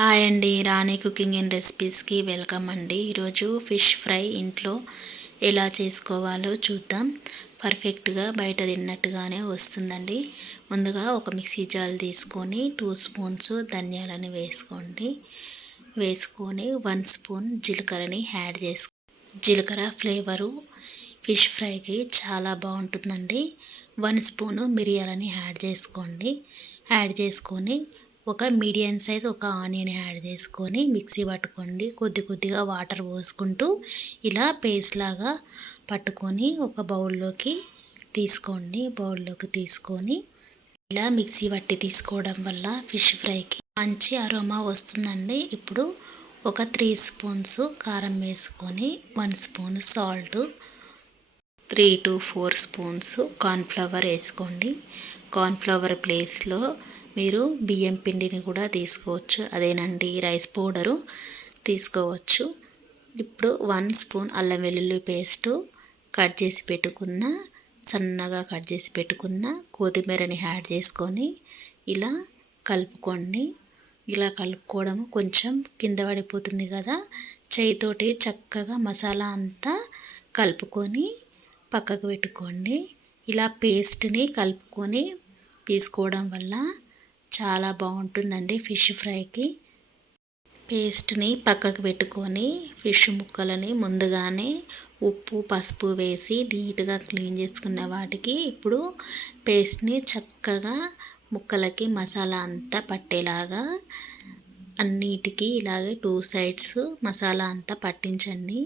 Hi అండి, రాణి cooking and రెసిపీస్కి welcome అండి. ఈరోజు ఫిష్ ఫ్రై ఇంట్లో ఎలా చేసుకోవాలో చూద్దాం. పర్ఫెక్ట్గా బయట తిన్నట్టుగానే వస్తుందండి. ముందుగా ఒక మిక్సీ జార్ తీసుకొని 2 స్పూన్స్ ధనియాలని వేసుకొని 1 స్పూన్ జీలకర్రని యాడ్ చేసుకో. జీలకర్ర ఫ్లేవరు ఫిష్ ఫ్రైకి చాలా బాగుంటుందండి. 1 స్పూను మిరియాలని యాడ్ చేసుకొని ఒక మీడియం సైజ్ ఒక ఆనియన్ యాడ్ చేసుకొని మిక్సీ పట్టుకోండి. కొద్దిగా వాటర్ పోసుకుంటూ ఇలా పేస్ట్ లాగా పట్టుకొని ఒక బౌల్లోకి తీసుకొని ఇలా మిక్సీ పట్టి తీసుకోవడం వల్ల ఫిష్ ఫ్రైకి మంచి అరోమా వస్తుందండి. ఇప్పుడు ఒక 3 స్పూన్స్ కారం వేసుకొని 1 spoon salt, 3 to 4 spoons cornflour వేసుకోండి. కార్న్ఫ్లవర్ ప్లేస్లో మీరు బియ్యం పిండిని కూడా తీసుకోవచ్చు, అదేనండి రైస్ పౌడరు తీసుకోవచ్చు. ఇప్పుడు 1 స్పూన్ అల్లం వెల్లుల్లి పేస్టు, సన్నగా కట్ చేసి పెట్టుకున్న కొత్తిమీరని యాడ్ చేసుకొని ఇలా కలుపుకోండి. ఇలా కలుపుకోవడం కొంచెం కింద పడిపోతుంది కదా, చేయితోటి చక్కగా మసాలా అంతా కలుపుకొని పక్కకు పెట్టుకోండి. ఇలా పేస్ట్ని కలుపుకొని తీసుకోవడం వల్ల చాలా బాగుంటుందండి ఫిష్ ఫ్రైకి. పేస్ట్ని పక్కకు పెట్టుకొని ఫిష్ ముక్కలని ముందుగానే ఉప్పు పసుపు వేసి నీట్గా క్లీన్ చేసుకున్న వాటికి ఇప్పుడు పేస్ట్ని చక్కగా ముక్కలకి మసాలా అంతా పట్టేలాగా అన్నిటికీ ఇలాగే 2 సైడ్స్ మసాలా అంతా పట్టించండి.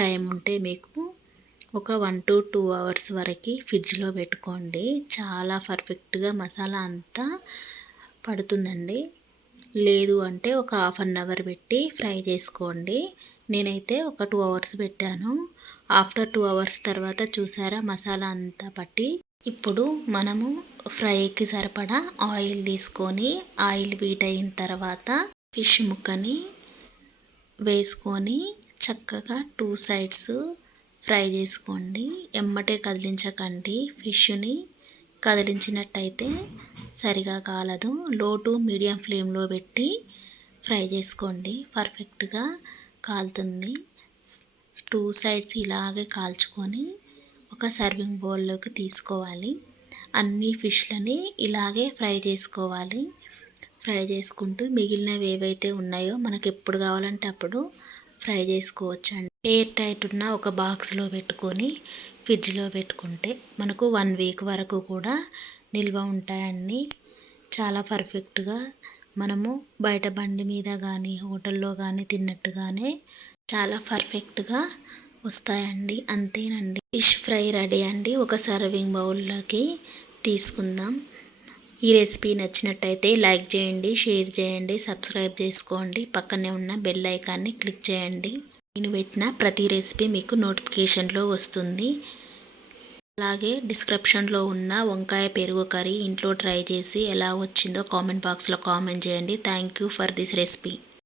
టైం ఉంటే మీకు ఒక 1 to 2 అవర్స్ వరకు ఫ్రిడ్జ్లో పెట్టుకోండి. చాలా పర్ఫెక్ట్గా మసాలా అంతా పడుతుందండి. లేదు అంటే ఒక 1/2 అవర్ పెట్టి ఫ్రై చేసుకోండి. నేనైతే ఒక 2 అవర్స్ పెట్టాను. ఆఫ్టర్ 2 అవర్స్ తర్వాత చూసారా మసాలా అంతా పట్టి. ఇప్పుడు మనము ఫ్రైకి సరిపడా ఆయిల్ తీసుకొని ఆయిల్ హీట్ అయిన తర్వాత ఫిష్ ముక్కని వేసుకొని చక్కగా 2 సైడ్స్ ఫ్రై చేసుకోండి. ఎమ్మటే కదిలించకండి. ఫిష్ని కదిలించినట్టయితే సరిగా కాలదు. లో టు మీడియం ఫ్లేమ్లో పెట్టి ఫ్రై చేసుకోండి, పర్ఫెక్ట్గా కాలుతుంది. 2 సైడ్స్ ఇలాగే కాల్చుకొని ఒక సర్వింగ్ బౌల్లోకి తీసుకోవాలి. అన్ని ఫిష్లని ఇలాగే ఫ్రై చేసుకోవాలి. ఫ్రై చేసుకుంటూ మిగిలినవి ఏవైతే ఉన్నాయో మనకు ఎప్పుడు కావాలంటే అప్పుడు ఫ్రై చేసుకోవచ్చండి. ఎయిర్ టైట్ ఉన్న ఒక బాక్స్లో పెట్టుకొని ఫ్రిడ్జ్లో పెట్టుకుంటే మనకు 1 వీక్ వరకు కూడా నిల్వ ఉంటాయండి. చాలా పర్ఫెక్ట్గా మనము బయట బండి మీద కానీ హోటల్లో కానీ తిన్నట్టుగానే చాలా పర్ఫెక్ట్గా వస్తాయండి. అంతేనండి, ఫిష్ ఫ్రై రెడీ అండి. ఒక సర్వింగ్ బౌల్లోకి తీసుకుందాం. ఈ రెసిపీ నచ్చినట్టయితే లైక్ చేయండి, షేర్ చేయండి, సబ్స్క్రైబ్ చేసుకోండి. పక్కనే ఉన్న బెల్ ఐకాన్ని క్లిక్ చేయండి. నేను పెట్టిన ప్రతి రెసిపీ మీకు నోటిఫికేషన్లో వస్తుంది. అలాగే డిస్క్రిప్షన్లో ఉన్న వంకాయ పెరుగు కర్రీ ఇంట్లో ట్రై చేసి ఎలా వచ్చిందో కామెంట్ బాక్స్లో కామెంట్ చేయండి. Thank you for this recipe.